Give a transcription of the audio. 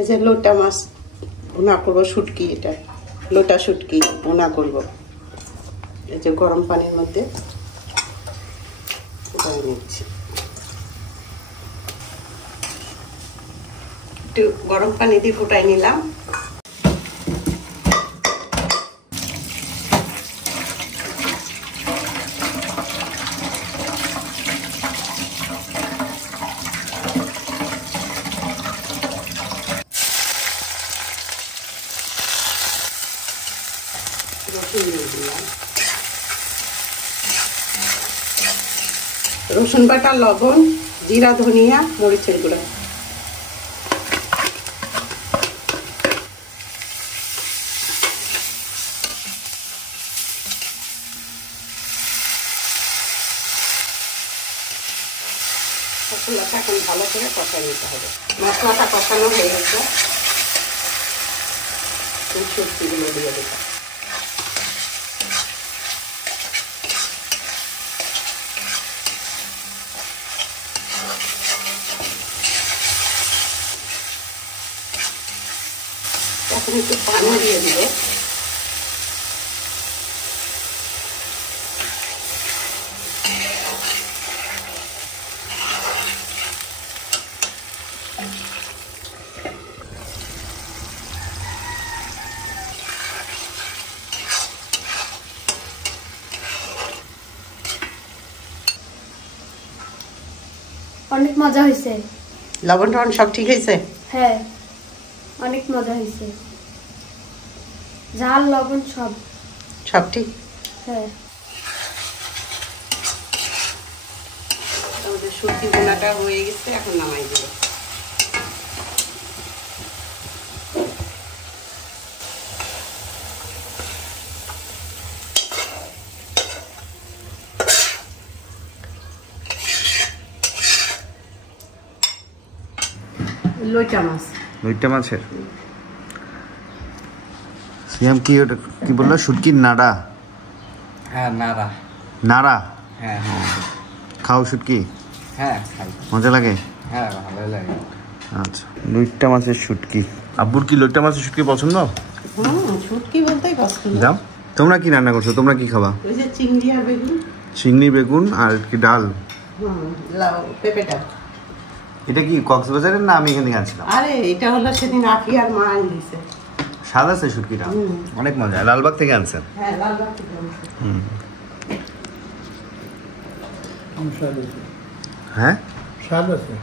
এই যে লোটা মাছ ভুনা করবো, শুটকি, এটা লোটা শুটকি ভুনা করবো। এই যে গরম পানির মধ্যে ফুটাই নিচ্ছি। একটু গরম পানি দিয়ে ফুটাই নিলাম। রসুন বাটা, লবণ, জিরা, ধনিয়া, মরিচের গুঁড়া। মশলাটা এখন ভালো করে কষাই নিতে হবে। মশলাটা কষানো হয়ে গেছে, সবজিগুলো দিয়ে দিতে। এখন একটু পানি দিয়ে দিব। অনেক মজা হয়েছে। লবণ টবণ সব ঠিক হয়েছে? হ্যাঁ, অনেক মজা হয়েছে। ঝাল লবণ সব ঠিক। হ্যাঁ, আমাদের শুটকি ভুনাটা হয়ে গেছে, এখন নামাই দেব। লইটা মাছের সিয়াম কি বললো? শুটকির নাড়া? হ্যাঁ, নাড়া। নাড়া? হ্যাঁ। খাও শুটকি? হ্যাঁ, খাই। মজা লাগে? হ্যাঁ, ভালো লাগে। আচ্ছা, লইটা মাছের শুটকি। আব্বুর কি লইটা মাছের শুটকি পছন্দ? শুটকি বলতেই পছন্দ। যাও, তোমরা কি রান্না করছো? তোমরা কি খাবা? ওই যে চিংড়ি আর বেগুন। চিংড়ি, বেগুন আর কি ডাল? লাউ, পেঁপে ডাল। এটা কি কক্সবাজারের না আমি এখান থেকে আনছিলাম? আরে এটা হলো সেদিন আখি আর মা আনছে। স্বাদ আছে শুটকিটা, অনেক মজা। লালবাগ থেকে আনছেন? হ্যাঁ, লালবাগ থেকে আনছে। হ্যাঁ, স্বাদ আছে।